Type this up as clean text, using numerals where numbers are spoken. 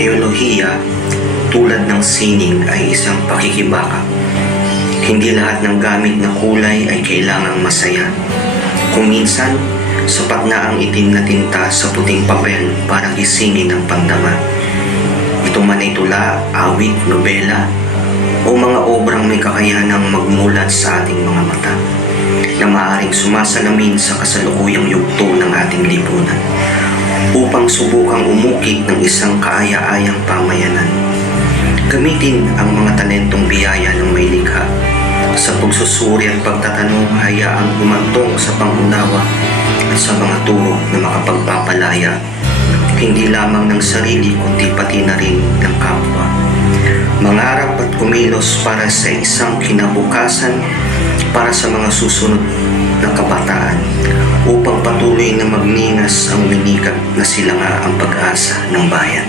teolohiya tulad ng sining ay isang pakikibaka. Hindi lahat ng gamit na kulay ay kailangang masaya. Kung minsan, sapat na ang itim na tinta sa puting papel para gisingin ang pandama. Ito man ay tula, awit, nobela, o mga obrang may kakayanang magmulat sa ating mga mata na maaaring sumasalamin sa kasalukuyang yugto ng ating lipunan upang subukang umukit ng isang kaaya-ayang pamayanan. Gamitin ang mga talentong biyaya ng may likha. Sa pagsusuri at pagtatanong, hayaang humantong sa pangunawa at sa mga turo na makapagpapalaya, hindi lamang ng sarili kundi pati na rin ng kapwa. Mangarap at kumilos para sa isang kinabukasan para sa mga susunod na kabataan upang patuloy na magningas ang winikat na sila nga ang pag-asa ng bayan.